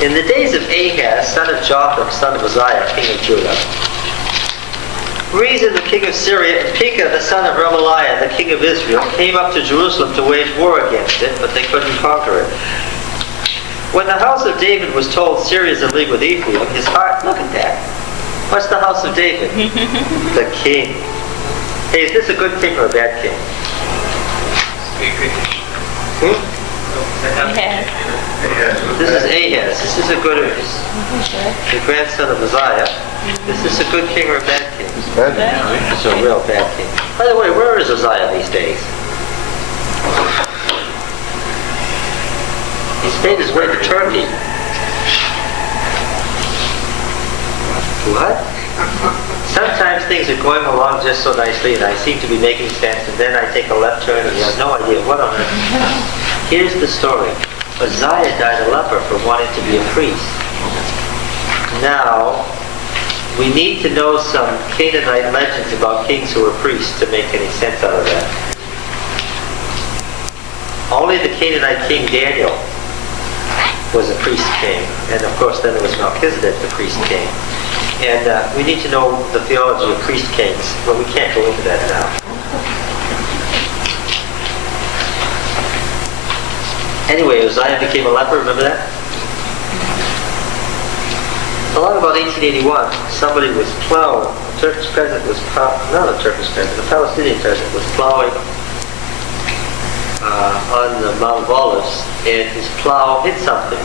In the days of Ahaz, son of Jotham, son of Uzziah, king of Judah, Rezin, the king of Syria, and Pekah, the son of Remaliah, the king of Israel, came up to Jerusalem to wage war against it, but they couldn't conquer it. When the house of David was told Syria is in league with Ephraim, his heart, look at that. What's the house of David? The king. Hey, is this a good king or a bad king? This is Ahaz. This is a good the grandson of Uzziah. Is this a good king or a bad king? It's bad. It's a real bad king. By the way, where is Uzziah these days? He's made his way to Turkey. What? Sometimes things are going along just so nicely and I seem to be making sense, and then I take a left turn and you have no idea what on earth. Here's the story. Uzziah died a leper for wanting to be a priest. Now, we need to know some Canaanite legends about kings who were priests to make any sense out of that. Only the Canaanite king Daniel was a priest king, and of course then there was Melchizedek, the priest king. And we need to know the theology of priest kings, but we can't go into that now. Anyway, Uzziah became a leper, remember that? Along about 1881, somebody was plowing, a Turkish peasant was not a Turkish peasant, a Palestinian peasant was plowing on the Mount of Olives, and his plow hit something.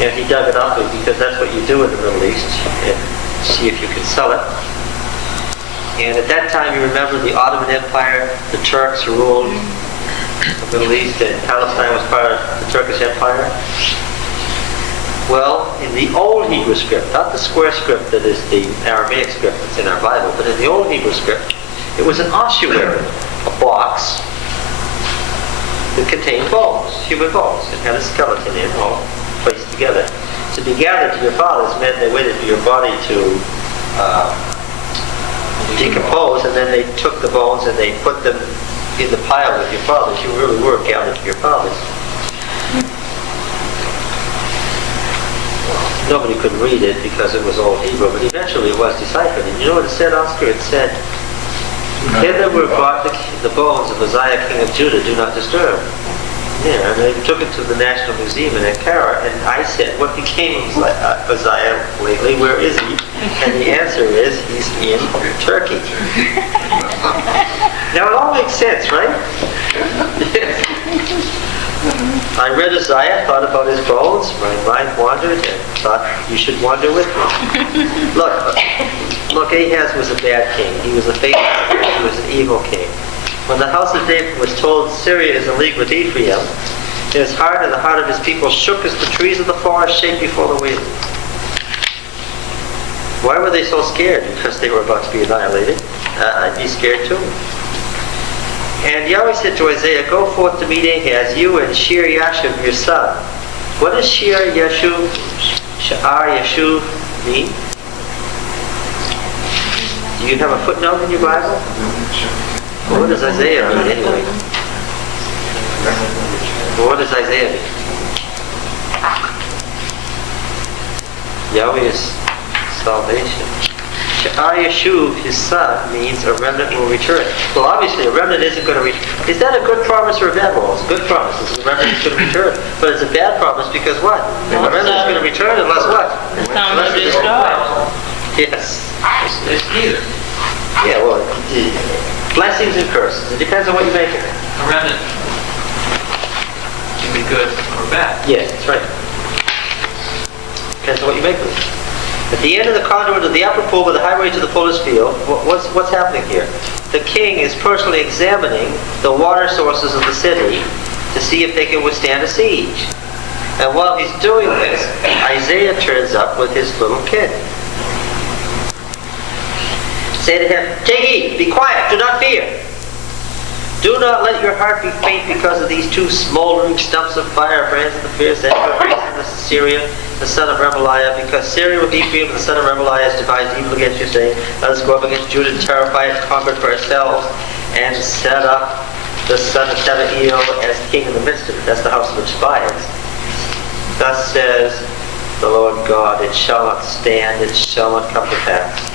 And he dug it up because that's what you do in the Middle East, and see if you can sell it. And at that time, you remember the Ottoman Empire, the Turks ruled the Middle East, and Palestine was part of the Turkish Empire. Well, in the old Hebrew script, not the square script that is the Aramaic script that's in our Bible, but in the old Hebrew script, it was an ossuary, a box that contained bones, human bones. It had a skeleton in, all placed together. To be gathered to your fathers meant they waited for your body to decompose, and then they took the bones and they put them in the pile with your fathers. You really were gathered to your fathers. Nobody could read it because it was old Hebrew, but eventually it was deciphered. And you know what it said, Oscar? It said, "Hither were brought the bones of Uzziah, king of Judah, do not disturb." Yeah, and they took it to the National Museum in Ankara, and I said, "What became of Uzziah lately? Where is he?" And the answer is, he's in Turkey. Now it all makes sense, right? I read Uzziah, thought about his bones, my mind wandered, and thought you should wander with me. Look, Ahaz was a bad king. He was a faithless king. He was an evil king. When the house of David was told Syria is in league with Ephraim, his heart and the heart of his people shook as the trees of the forest shake before the wind. Why were they so scared? Because they were about to be annihilated. I'd be scared too. And Yahweh said to Isaiah, "Go forth to meet Ahaz, you and Shear Yashub, your son." What does Shear Yashub mean? Do you have a footnote in your Bible? Well, what does Isaiah mean anyway? Well, what does Isaiah mean? Yahweh is salvation. Yashub, his son, means a remnant will return. Well, obviously, a remnant isn't going to return. Is that a good promise or a bad one? It's a good promise. It's a remnant is going to return. But it's a bad promise because what? A remnant is going to return unless what? Unless it's destroyed. Yes. It's neither. Yeah, well, blessings and curses. It depends on what you make of it. A remnant can be good or bad. Yes, that's right. Depends on what you make of it. At the end of the conduit of the upper pool by the highway to the fullest field, what's happening here? The king is personally examining the water sources of the city to see if they can withstand a siege. And while he's doing this, Isaiah turns up with his little kid. Say to him, "Take heed, be quiet, do not fear. Do not let your heart be faint because of these two smoldering stumps of fire, friends of the fierce anger of Syria, the son of Remaliah, because Syria with Ephraim, the son of Remaliah, has devised evil against you, saying, let us go up against Judah and terrify it, conquer it for ourselves, and set up the son of Sabael as king in the midst of it." That's the house of the spies. Thus says the Lord God, it shall not stand, it shall not come to pass.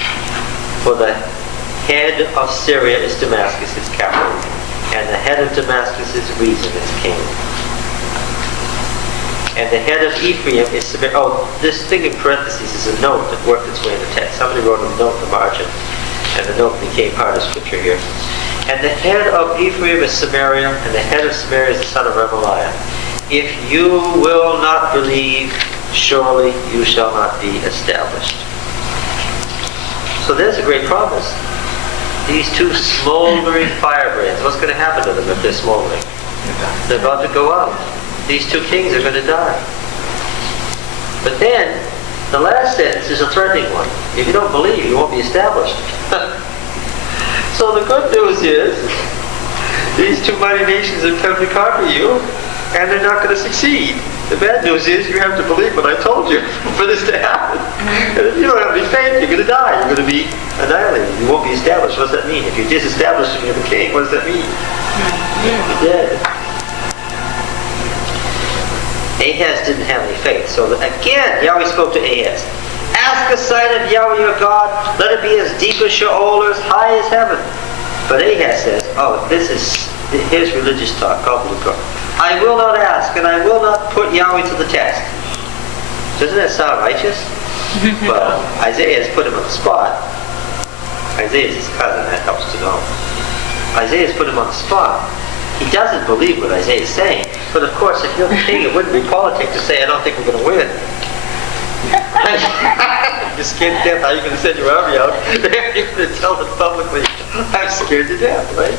For the head of Syria is Damascus, its capital, and the head of Damascus is Rezin, its king. And the head of Ephraim is Samaria. Oh, this thing in parentheses is a note that worked its way in the text. Somebody wrote a note in the margin, and the note became part of scripture here. And the head of Ephraim is Samaria, and the head of Samaria is the son of Remaliah. If you will not believe, surely you shall not be established. So there's a great promise. These two smoldering firebrands, what's going to happen to them if they're smoldering? They're about to go out. These two kings are going to die. But then, the last sentence is a threatening one. If you don't believe, you won't be established. So the good news is, these two mighty nations have come to conquer you, and they're not going to succeed. The bad news is, you have to believe what I told you for this to happen. And if you don't have any faith, you're going to die. You're going to be annihilated. You won't be established. What does that mean? If you're disestablished and you're the king, what does that mean? You're dead. Ahaz didn't have any faith. So again, Yahweh spoke to Ahaz. Ask a sign of Yahweh your God. Let it be as deep as Sheol or as high as heaven. But Ahaz says, oh, this is his religious talk. I will not ask, and I will not put Yahweh to the test. Doesn't that sound righteous? But Isaiah has put him on the spot. Isaiah is his cousin. That helps to know. Isaiah has put him on the spot. He doesn't believe what Isaiah is saying. But of course, if you're the king, it wouldn't be politic to say, I don't think we're going to win. You're scared to death. How are you going to send your army out? You're going to tell them publicly, I'm scared to death, right?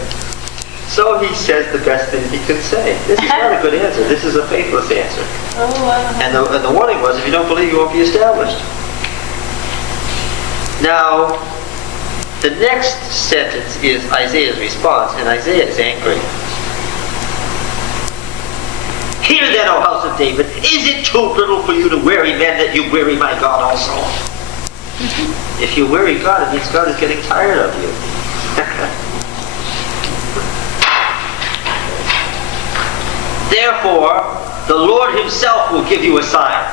So he says the best thing he can say. This is not a good answer. This is a faithless answer. Oh, wow. And the warning was, if you don't believe, you won't be established. Now, the next sentence is Isaiah's response, and Isaiah is angry. Hear then, O house of David, is it too little for you to weary men that you weary my God also? If you weary God, it means God is getting tired of you. Therefore, the Lord himself will give you a sign.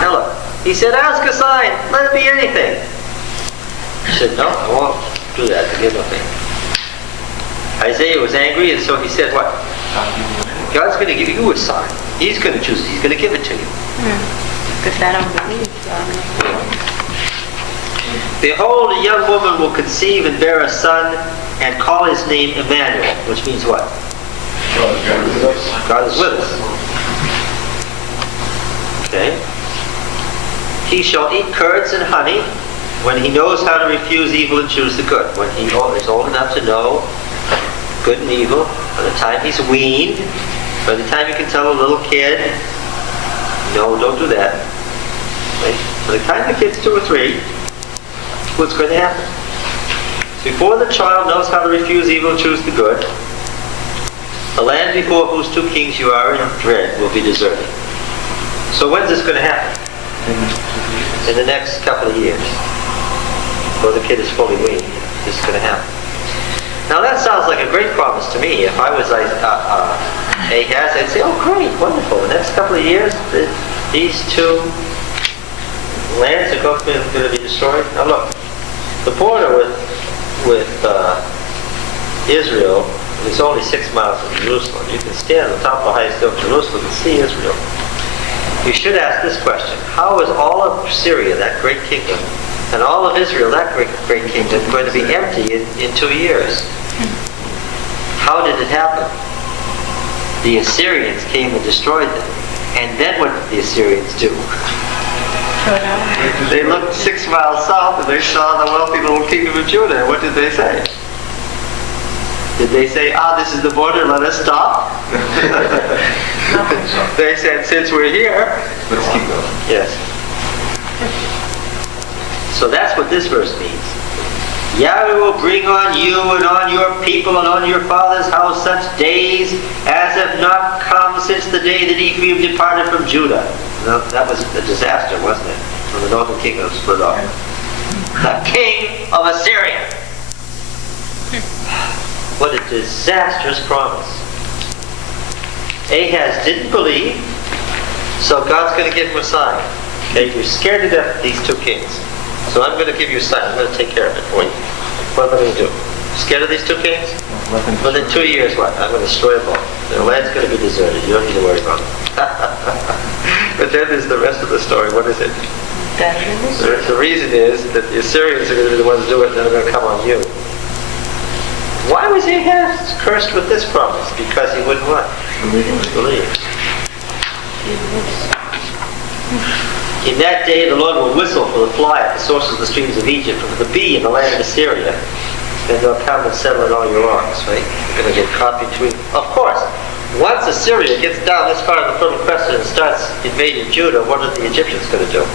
Now look, he said, ask a sign, let it be anything. He said, no, I won't do that, to give nothing. Isaiah was angry, and so he said what? God's going to give you a sign. He's going to choose it. He's going to give it to you. Because I don't believe Behold, a young woman will conceive and bear a son, and call his name Emmanuel, which means what? God is with us. Okay. He shall eat curds and honey when he knows how to refuse evil and choose the good. When he is old enough to know good and evil, by the time he's weaned, by the time you can tell a little kid, no, don't do that. Right? By the time the kid's 2 or 3, what's going to happen? Before the child knows how to refuse evil and choose the good, the land before whose 2 kings you are in dread will be deserted. So when's this going to happen? In the next couple of years. Before the kid is fully weaned, this is going to happen. Now that sounds like a great promise to me. If I was Ahaz, I'd say, oh great, wonderful. The next couple of years, these 2 lands are going to be destroyed. Now look, the border with Israel is only 6 miles from Jerusalem. You can stand on the top of the highest hill of Jerusalem and see Israel. You should ask this question. How is all of Syria, that great kingdom, and all of Israel, that great kingdom, going to be empty in 2 years? How did it happen? The Assyrians came and destroyed them. And then what did the Assyrians do? They looked 6 miles south and they saw the wealthy little kingdom of Judah. And what did they say? Did they say, this is the border, let us stop? They said, since we're here, let's keep going. Yes. So that's what this verse means. Yahweh will bring on you and on your people and on your father's house such days as have not come since the day that Ephraim departed from Judah. Now, that was a disaster, wasn't it? When the northern kingdom split off. The king of Assyria. What a disastrous promise. Ahaz didn't believe. So God's going to give him a sign. Okay, you're scared to death of these two kings. So I'm going to give you a sign. I'm going to take care of it for you. What am I going to do? Scared of these two kings? Within 2 years, what? I'm going to destroy them all. Their land's going to be deserted. You don't need to worry about it. But then there's the rest of the story. What is it? The reason is that the Assyrians are going to be the ones who do it, and they're going to come on you. Why was Ahaz cursed with this promise? Because he wouldn't what? Believe. In that day the Lord will whistle for the fly at the sources of the streams of Egypt, and for the bee in the land of Assyria. And they'll come and settle in all your rocks, right? You're going to get caught between... Of course, once Assyria gets down this far of the Fertile Crescent and starts invading Judah, what are the Egyptians going to do?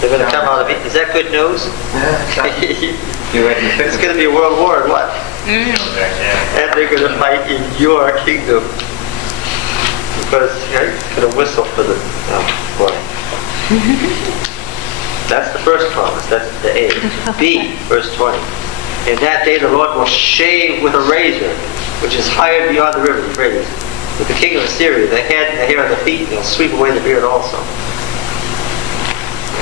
They're going to come out of it. Is that good news? It's going to be a world war and what? And they're going to fight in your kingdom. Because it's going to whistle for the... Oh, boy. That's the first promise. That's the A. B, verse 20. In that day the Lord will shave with a razor, which is higher beyond the river Euphrates, with the king of Assyria, the head and the hair on the feet, and he'll sweep away the beard also.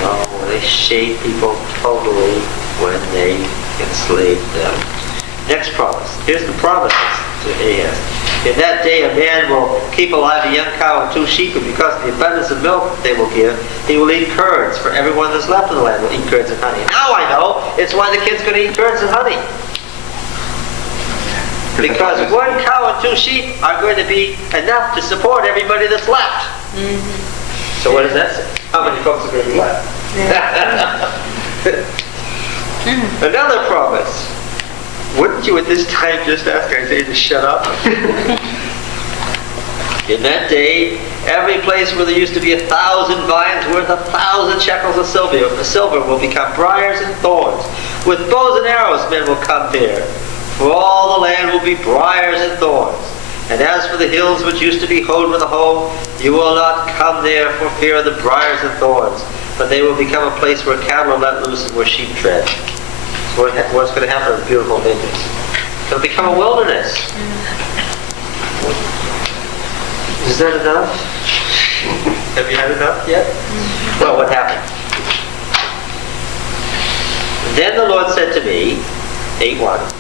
Oh, they shave people totally when they enslave them. Next promise. Here's the promises to Ahaz. In that day a man will keep alive a young cow and 2 sheep, and because of the abundance of milk they will give, he will eat curds, for everyone that's left in the land will eat curds and honey. Now I know it's why the kid's going to eat curds and honey. Because 1 cow and 2 sheep are going to be enough to support everybody that's left. So what does that say? How many folks are going to be left? Another promise. Wouldn't you at this time just ask Isaiah to shut up? In that day, every place where there used to be 1,000 vines worth 1,000 shekels of silver will become briars and thorns. With bows and arrows men will come there. For all the land will be briars and thorns. And as for the hills which used to be hoed with a hoe, you will not come there for fear of the briars and thorns, but they will become a place where cattle are let loose and where sheep tread. What's going to happen in beautiful vineyards? It'll become a wilderness. Is that enough? Have you had enough yet? Well, what happened? Then the Lord said to me, 8:1,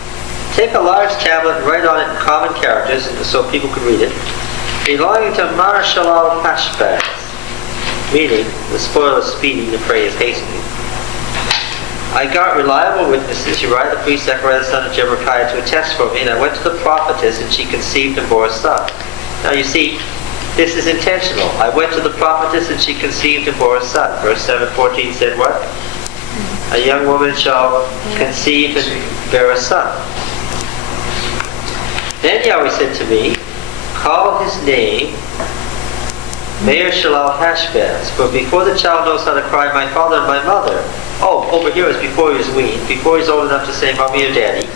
take a large tablet and write on it in common characters so people can read it, belonging to Mar-Shalal-Hashbaz, meaning the spoil is speedy, the prey is hastening. I got reliable witnesses, Uriah the priest, Zechariah the son of Jeberechiah, to attest for me, and I went to the prophetess, and she conceived and bore a son. Now you see, this is intentional. I went to the prophetess, and she conceived and bore a son. Verse 7:14 said what? A young woman shall conceive and bear a son. Then Yahweh said to me, call his name Mar-Shalal-Hashbaz, for before the child knows how to cry, my father and my mother. Oh, over here is before he was weaned, before he's old enough to say, Mommy or Daddy.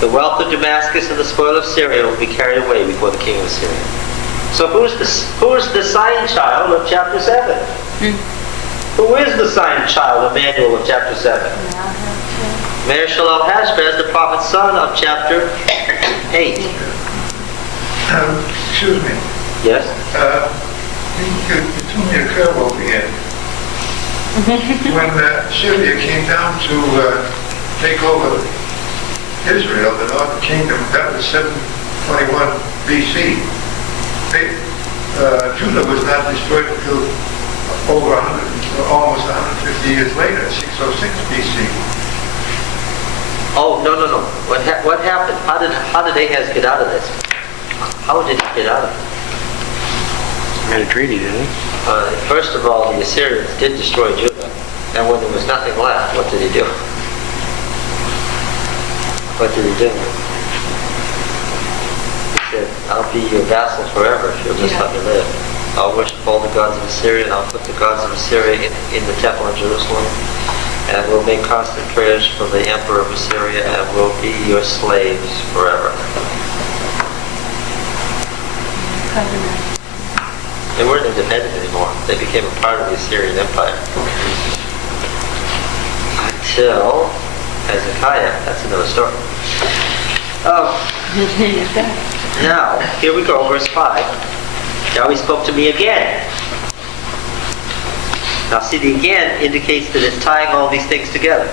The wealth of Damascus and the spoil of Syria will be carried away before the king of Assyria. So who's the sign child of chapter 7? Who is the sign child, Emmanuel, of chapter 7? Mar-Shalal-Hashbaz, the prophet's son of chapter 8. Excuse me. Yes? You threw me a curve over here. When Syria came down to take over Israel, the northern kingdom, that was 721 BC. Judah was not destroyed until almost 150 years later, 606 BC. Oh, no. What happened? How did Ahaz get out of this? How did he get out of it? Made a treaty, didn't he? First of all, the Assyrians did destroy Judah. And when there was nothing left, what did he do? What did he do? He said, I'll be your vassal forever if you'll just let me live. I'll worship all the gods of Assyria, and I'll put the gods of Assyria in the temple in Jerusalem. And we'll make constant prayers for the emperor of Assyria, and we'll be your slaves forever. They weren't independent anymore. They became a part of the Assyrian Empire. Until Hezekiah. That's another story. Now, here we go, verse 5. Now he spoke to me again. Now see, the again indicates that it's tying all these things together.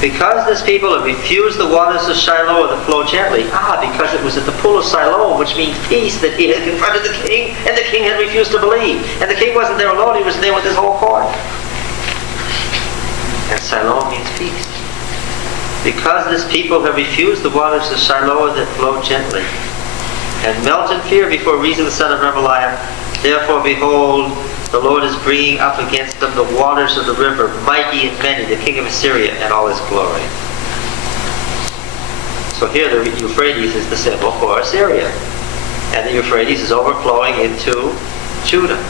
Because this people have refused the waters of Shiloh that flow gently. Because it was at the pool of Siloam, which means peace, that he had confronted the king, and the king had refused to believe. And the king wasn't there alone, he was there with his whole court. And Siloam means peace. Because this people have refused the waters of Shiloh that flow gently, and melt in fear before Rezin the son of Remaliah, therefore behold, the Lord is bringing up against them the waters of the river, mighty and many, the king of Assyria and all his glory. So here the Euphrates is the symbol for Assyria. And the Euphrates is overflowing into Judah.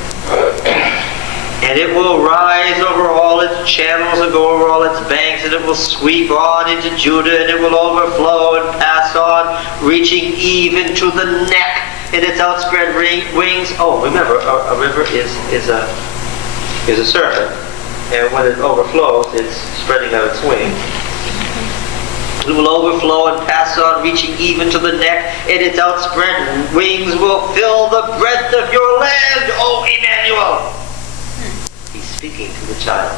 And it will rise over all its channels and go over all its banks, and it will sweep on into Judah, and it will overflow and pass on, reaching even to the neck in its outspread wings. Oh, remember, a river is a serpent, and when it overflows, it's spreading out its wings. It will overflow and pass on, reaching even to the neck, and its outspread wings will fill the breadth of your land, O Emmanuel. He's speaking to the child.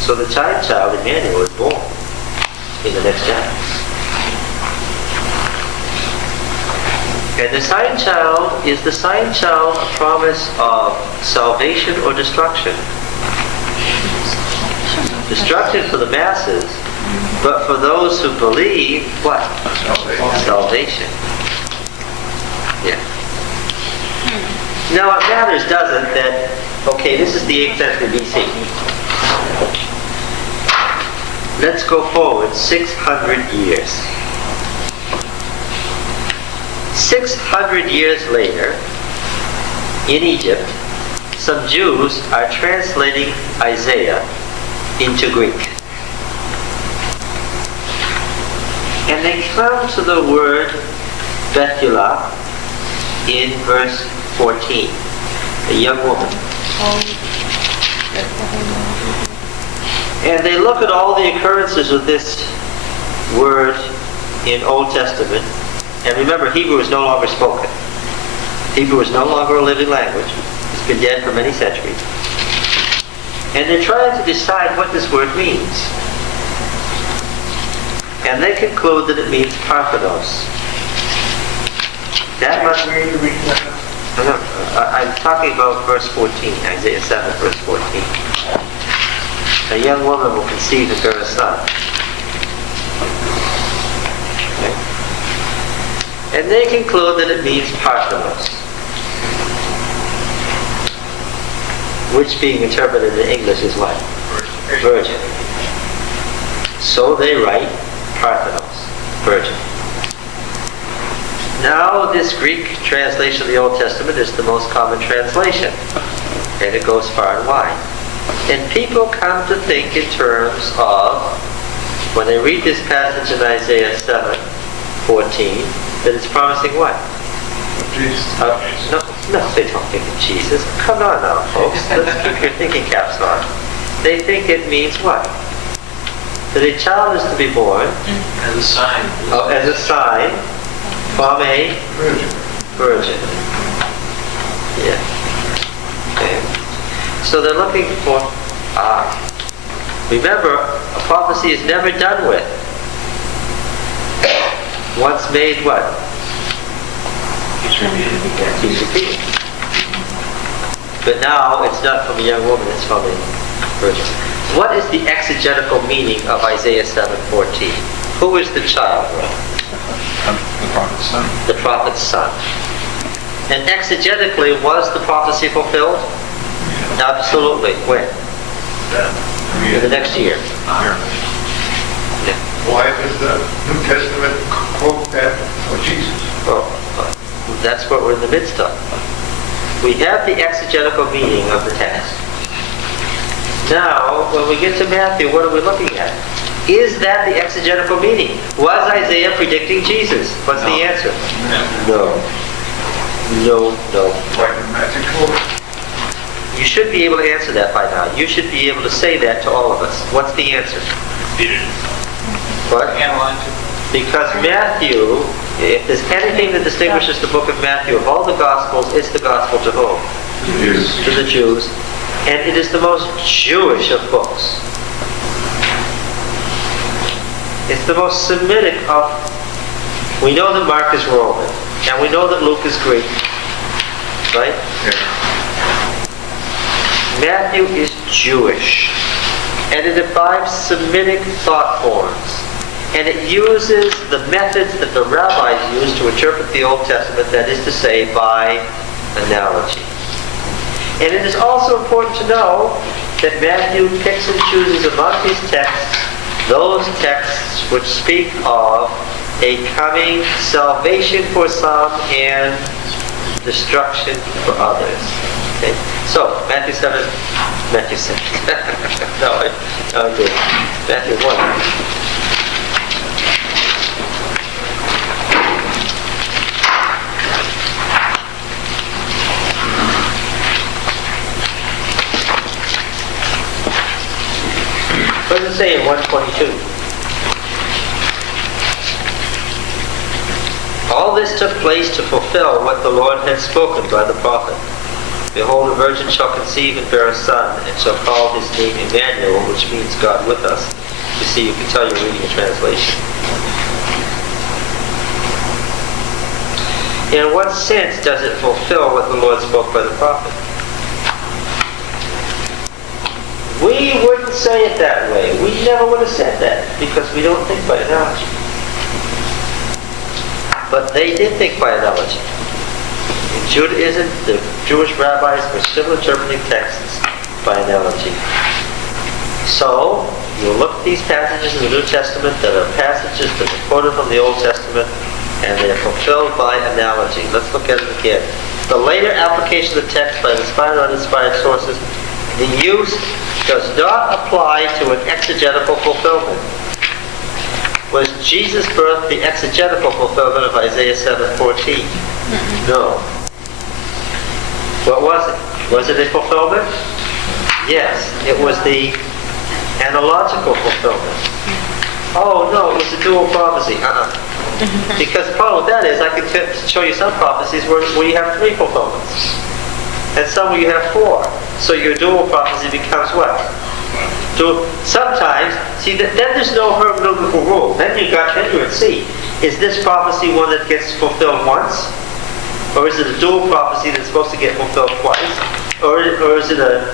So the child, Emmanuel, is born in the next chapter. And the sign child is the sign child, a promise of salvation or destruction. Destruction for the masses, but for those who believe, what? Salvation. Yeah. Now it matters, doesn't, that, okay, this is the 8th century BC. Let's go forward 600 years. 600 years later, in Egypt, some Jews are translating Isaiah into Greek. And they come to the word Bethulah in verse 14. A young woman. And they look at all the occurrences of this word in Old Testament. And remember, Hebrew is no longer spoken. Hebrew is no longer a living language. It's been dead for many centuries. And they're trying to decide what this word means. And they conclude that it means Parthenos. That must... I'm talking about verse 14, Isaiah 7, verse 14. A young woman will conceive and bear a son. And they conclude that it means Parthenos, which being interpreted in English is what? Virgin. So they write Parthenos, virgin. Now this Greek translation of the Old Testament is the most common translation, and it goes far and wide. And people come to think in terms of, when they read this passage in Isaiah 7:14, that it's promising what? Jesus. No, they don't think of Jesus. Come on now, folks. Let's keep your thinking caps on. They think it means what? That a child is to be born As a sign. as a sign from a virgin. Yeah. Okay. So they're looking for, remember, a prophecy is never done with. Once made what? He's repeated. He's repeated. But now it's not from a young woman, it's from a virgin. What is the exegetical meaning of Isaiah 7:14? Who is the child? The prophet's son. The prophet's son. And exegetically, was the prophecy fulfilled? Absolutely. When? In the next year. Why does the New Testament quote that for Jesus? Well, that's what we're in the midst of. We have the exegetical meaning of the text. Now, when we get to Matthew, what are we looking at? Is that the exegetical meaning? Was Isaiah predicting Jesus? What's the answer? No. Why did Matthew quote it? You should be able to answer that by now. You should be able to say that to all of us. What's the answer? Repeated. What? Analyze it. Because Matthew If there's anything that distinguishes the book of Matthew of all the Gospels, it's the Gospel to whom? To the Jews. And it is the most Jewish of books. It's the most Semitic of... We know that Mark is Roman, and we know that Luke is Greek. Right? Matthew is Jewish, and it imbibes Semitic thought forms, and it uses the methods that the rabbis used to interpret the Old Testament, that is to say, by analogy. And it is also important to know that Matthew picks and chooses among his texts those texts which speak of a coming salvation for some and destruction for others. Okay? So, Matthew 7. No, I did. Matthew 1. What does it say in 122? All this took place to fulfill what the Lord had spoken by the prophet. Behold, a virgin shall conceive and bear a son, and shall call his name Emmanuel, which means God with us. You see, you can tell you're reading a translation. In what sense does it fulfill what the Lord spoke by the prophet? We wouldn't say it that way. We never would have said that, because we don't think by analogy. But they did think by analogy. In Judaism, the Jewish rabbis were still interpreting texts by analogy. So, you look at these passages in the New Testament that are passages that are quoted from the Old Testament, and they are fulfilled by analogy. Let's look at it again. The later application of the text by inspired or uninspired sources, the use does not apply to an exegetical fulfillment. Was Jesus' birth the exegetical fulfillment of Isaiah 7:14? No. What was it? Was it a fulfillment? Yes, it was the analogical fulfillment. Oh no, it was a dual prophecy. Because the problem with that is I can show you some prophecies where you have 3 fulfillments. And some where you have 4. So your dual prophecy becomes what? Sometimes, see, then there's no hermeneutical rule. Then you would see, is this prophecy one that gets fulfilled once? Or is it a dual prophecy that's supposed to get fulfilled twice? Or is it a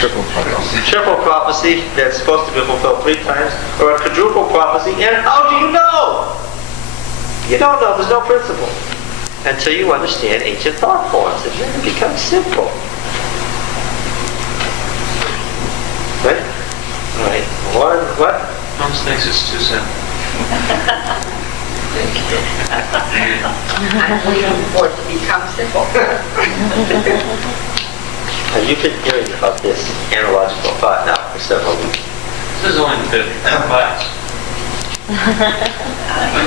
triple prophecy that's supposed to be fulfilled 3 times? Or a quadruple prophecy? And how do you know? You don't know. There's no principle. Until you understand ancient thought forms. And then it becomes simple. Right? All right. What? Holmes thinks it's too simple. I'm waiting for it to become simple. You've been hearing about this analogical thought now for several weeks. This is only the 5th class.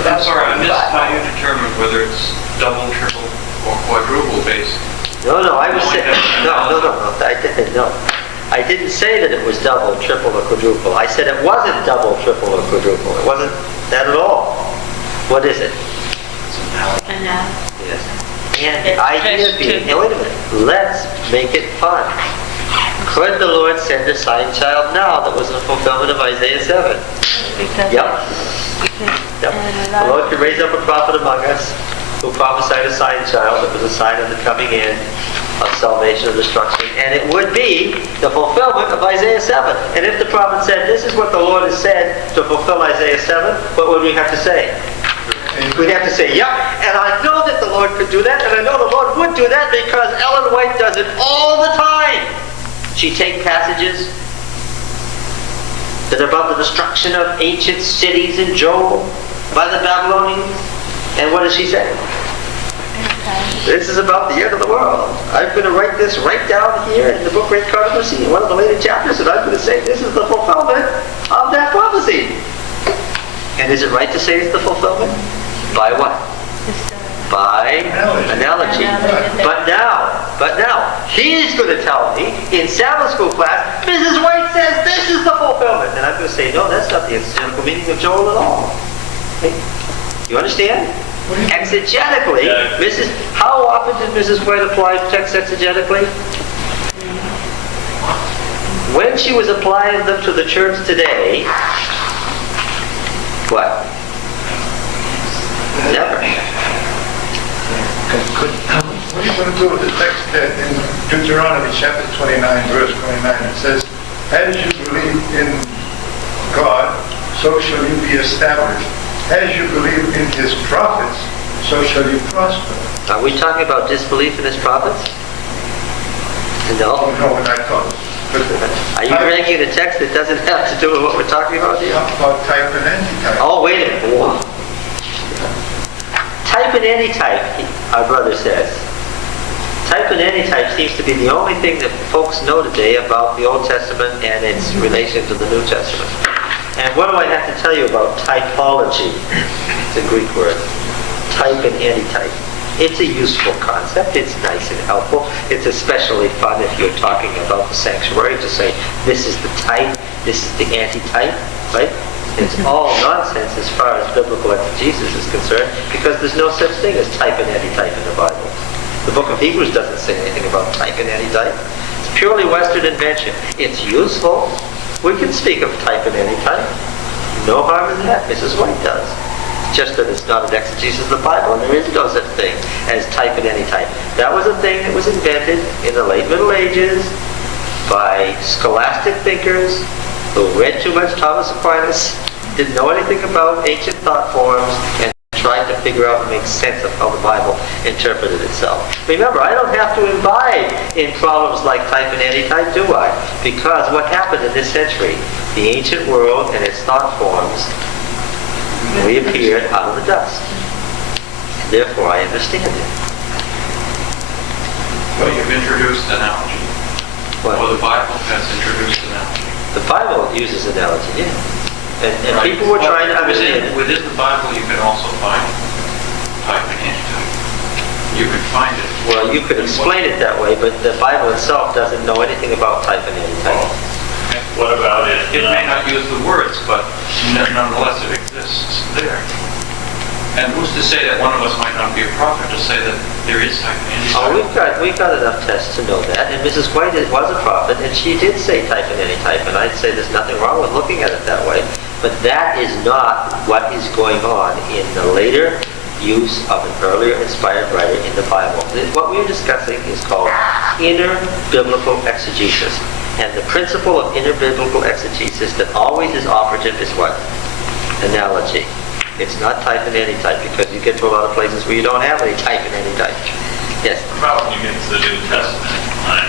I'm sorry, I missed how you determine whether it's double, triple, or quadruple based. No, I was saying, no. I didn't say that it was double, triple, or quadruple. I said it wasn't double, triple, or quadruple. It wasn't that at all. What is it? Yes. And the idea being, hey, wait a minute, let's make it fun. Could the Lord send a sign child now that was a fulfillment of Isaiah 7? Yep. The Lord could raise up a prophet among us who prophesied a sign child that was a sign of the coming in of salvation and destruction. And it would be the fulfillment of Isaiah 7. And if the prophet said, this is what the Lord has said to fulfill Isaiah 7, what would we have to say? We'd have to say, yep, and I know that the Lord could do that, and I know the Lord would do that because Ellen White does it all the time. She'd take passages that are about the destruction of ancient cities in Joel by the Babylonians. And what does she say? This is about the end of the world. I'm going to write this right down here in the book Great Controversy in one of the later chapters, and I'm going to say this is the fulfillment of that prophecy. And is it right to say it's the fulfillment? By what? By analogy. But now, he's going to tell me in Sabbath school class, Mrs. White says this is the fulfillment. And I'm going to say, no, that's not the exegetical meaning of Joel at all. Okay? You understand? Exegetically, Yeah. how often did Mrs. White apply text exegetically? When she was applying them to the church today, what? Never. What are you going to do with the text that in Deuteronomy chapter 29, verse 29, it says, as you believe in God, so shall you be established. As you believe in his prophets, so shall you prosper. Are we talking about disbelief in his prophets? No. Oh, no, we're not talking. Are you bringing a text that doesn't have to do with what we're talking about here? About type and antitype. Oh, wait a minute. Whoa. Type and antitype, our brother says. Type and antitype seems to be the only thing that folks know today about the Old Testament and its relation to the New Testament. And what do I have to tell you about typology? It's a Greek word. Type and antitype. It's a useful concept. It's nice and helpful. It's especially fun if you're talking about the sanctuary to say, this is the type, this is the antitype, right? It's all nonsense as far as biblical exegesis is concerned, because there's no such thing as type and antitype in the Bible. The book of Hebrews doesn't say anything about type and antitype. It's purely Western invention. It's useful. We can speak of type and antitype. No harm in that. Mrs. White does. It's just that it's not an exegesis of the Bible, and there is no such thing as type and antitype. That was a thing that was invented in the late Middle Ages by scholastic thinkers who read too much Thomas Aquinas, didn't know anything about ancient thought forms, and tried to figure out and make sense of how the Bible interpreted itself. Remember, I don't have to imbibe in problems like type and antitype, do I? Because what happened in this century, the ancient world and its thought forms reappeared out of the dust. Therefore, I understand it. Well, you've introduced analogy. What? Well, the Bible has introduced analogy. The Bible uses analogy, yeah. And Right. people were trying to Well, understand it. Within the Bible, you can also find type and antitype. You can find it. Well, you could explain it that way, but the Bible itself doesn't know anything about type and antitype. What about it? It may not use the words, but nonetheless it exists there. And who's to say that one of us might not be a prophet to say that there is type and Oh, antitype? we've got enough tests to know that. And Mrs. White was a prophet, and she did say type and antitype, and I'd say there's nothing wrong with looking at it that way. But that is not what is going on in the later use of an earlier inspired writer in the Bible. What we're discussing is called inner biblical exegesis. And the principle of inner biblical exegesis that always is operative is what? Analogy. It's not type and antitype, because you get to a lot of places where you don't have any type and antitype. Yes? About when you get to the New Testament, I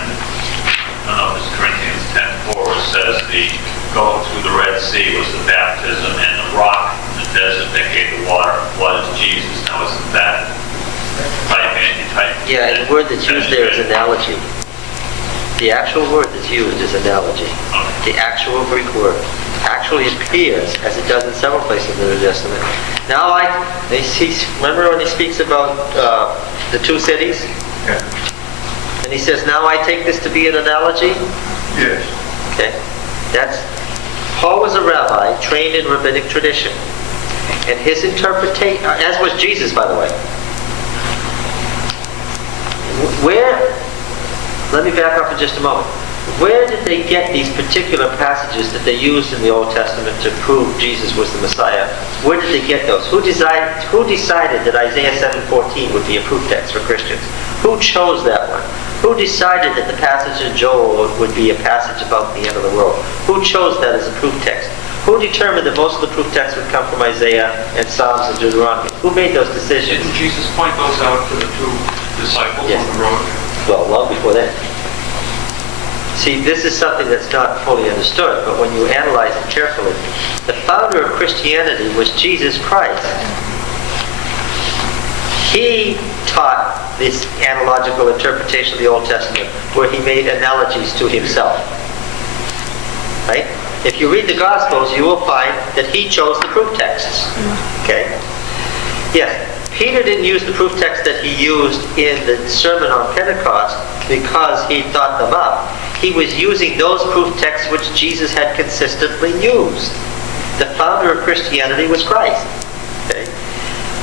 don't know if it's Corinthians 10:4, where it says the going through the Red Sea was the baptism, and the rock in the desert that gave the water was Jesus. Now, isn't that type antitype? Yeah, and the word that's used there is analogy. The actual word that's used is analogy. The actual Greek word actually appears, as it does in several places in the New Testament. Now, remember when he speaks about the two cities? Yeah. And he says, now I take this to be an analogy? Yes. Okay. Paul was a rabbi trained in rabbinic tradition. And his interpretation, as was Jesus, by the way. Let me back up for just a moment. Where did they get these particular passages that they used in the Old Testament to prove Jesus was the Messiah? Where did they get those? Who decided that Isaiah 7:14 would be a proof text for Christians? Who chose that one? Who decided that the passage in Joel would be a passage about the end of the world? Who chose that as a proof text? Who determined that most of the proof texts would come from Isaiah and Psalms and Deuteronomy? Who made those decisions? Didn't Jesus point those out to the two disciples Yes. on the road? Well, long before then. See, this is something that's not fully understood, but when you analyze it carefully, the founder of Christianity was Jesus Christ. He taught this analogical interpretation of the Old Testament, where he made analogies to himself. Right? If you read the Gospels, you will find that he chose the proof texts. Okay? Yes, Peter didn't use the proof text that he used in the Sermon on Pentecost because he thought them up. He was using those proof texts which Jesus had consistently used. The founder of Christianity was Christ. Okay?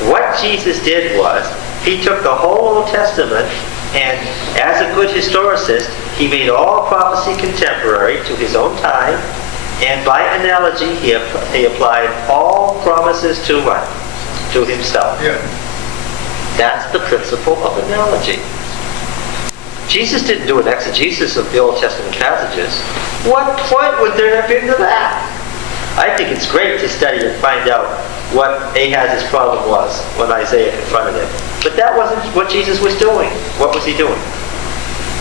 What Jesus did was, he took the whole Old Testament, and as a good historicist, he made all prophecy contemporary to his own time, and by analogy, he applied all promises to what? To himself. Yeah. That's the principle of analogy. Jesus didn't do an exegesis of the Old Testament passages. What point would there have been to that? I think it's great to study and find out what Ahaz's problem was when Isaiah confronted him. But that wasn't what Jesus was doing. What was he doing?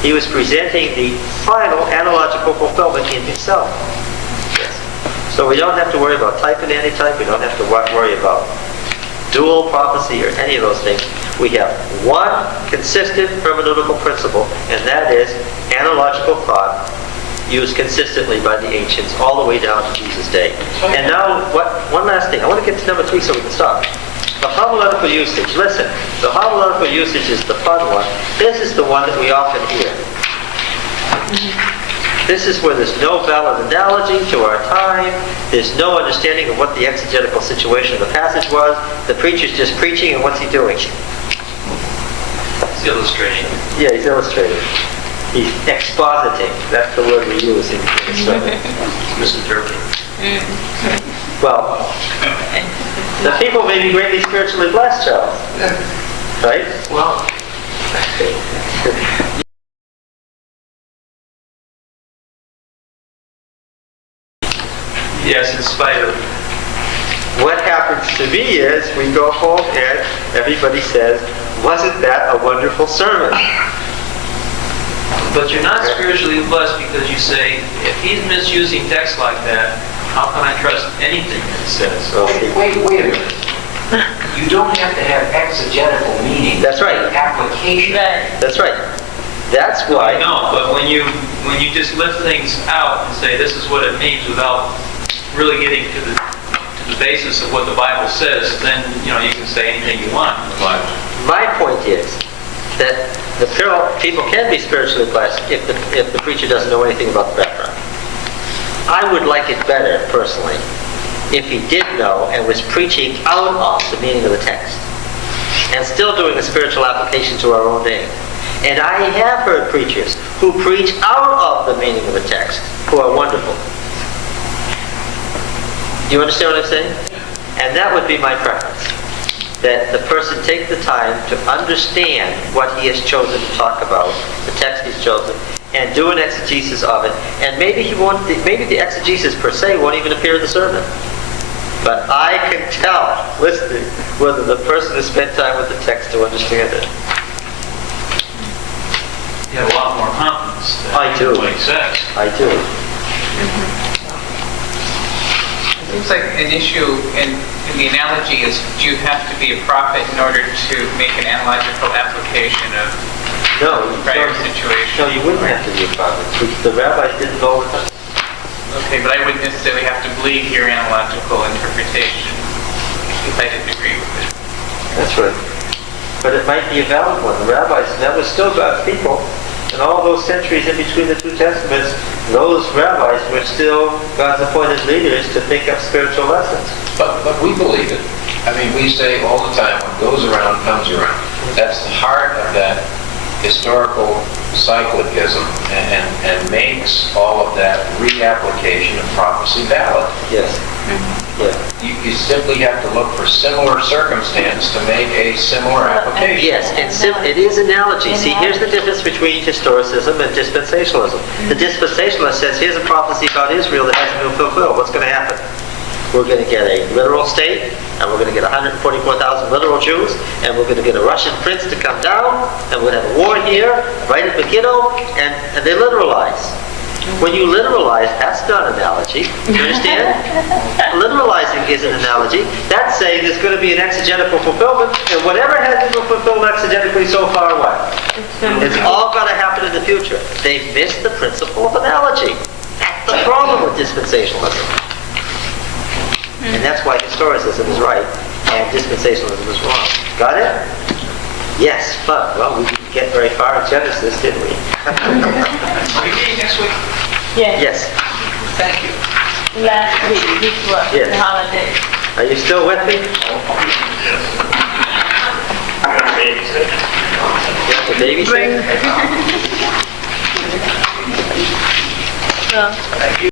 He was presenting the final analogical fulfillment in himself. Yes. So we don't have to worry about type and antitype. We don't have to worry about dual prophecy or any of those things. We have one consistent hermeneutical principle, and that is analogical thought used consistently by the ancients all the way down to Jesus' day. And now, one last thing. I want to get to number 3 so we can stop. The homiletical usage. Listen, the homiletical usage is the fun one. This is the one that we often hear. This is where there's no valid analogy to our time. There's no understanding of what the exegetical situation of the passage was. The preacher's just preaching, and what's he doing? It's illustrating. Yeah, he's illustrating. He's expositing. That's the word we use in the sermon. Misinterpreted. Well, the people may be greatly spiritually blessed, Charles. Right? Well, yes, in spite of. What happens to me is we go home and everybody says, wasn't that a wonderful sermon? But you're not spiritually blessed because you say, if he's misusing text like that, how can I trust anything that it says? Wait a minute. You don't have to have exegetical meaning. That's right. Application. That's right. That's why. No, but when you just lift things out and say this is what it means without really getting to the basis of what the Bible says, then you can say anything you want in the Bible. My point is that the people can be spiritually blessed if the preacher doesn't know anything about the background. I would like it better, personally, if he did know and was preaching out of the meaning of the text and still doing a spiritual application to our own day. And I have heard preachers who preach out of the meaning of the text who are wonderful. Do you understand what I'm saying? And that would be my preference. That the person take the time to understand what he has chosen to talk about, the text he's chosen, and do an exegesis of it. And maybe the exegesis per se won't even appear in the sermon. But I can tell, listening, whether the person has spent time with the text to understand it. You have a lot more confidence than I do. what he says. I do. It seems like an issue in the analogy is, do you have to be a prophet in order to make an analogical application of prior situation? No, you wouldn't have to be a prophet. The rabbis didn't go with us. Okay, but I wouldn't necessarily have to believe your analogical interpretation if I didn't agree with it. That's right. But it might be a valid one. The rabbis, that was still God's people. In all those centuries in between the two testaments, those rabbis were still God's appointed leaders to think up spiritual lessons. But we believe it. I mean, we say all the time, what goes around comes around. That's the heart of that historical cyclicism and makes all of that reapplication of prophecy valid. Yes. Yeah. You simply have to look for similar circumstance to make a similar application. Yes, it is analogy. See, here's the difference between historicism and dispensationalism. The dispensationalist says, here's a prophecy about Israel that hasn't been fulfilled. What's going to happen? We're going to get a literal state, and we're going to get 144,000 literal Jews, and we're going to get a Russian prince to come down, and we're going to have a war here, right at Megiddo, and they literalize. When you literalize, that's not an analogy. You understand? Literalizing is an analogy. That's saying there's going to be an exegetical fulfillment, and whatever hasn't been fulfilled exegetically so far, what? It's all going to happen in the future. They've missed the principle of analogy. That's the problem with dispensationalism. And that's why historicism is right and dispensationalism is wrong. Got it? Yes, but, well, we didn't get very far in Genesis, did we? Are you meeting next week? Yes. Thank you. Last week, this was Yes. the holiday. Are you still with me? Yes. That's a babysitter? Well,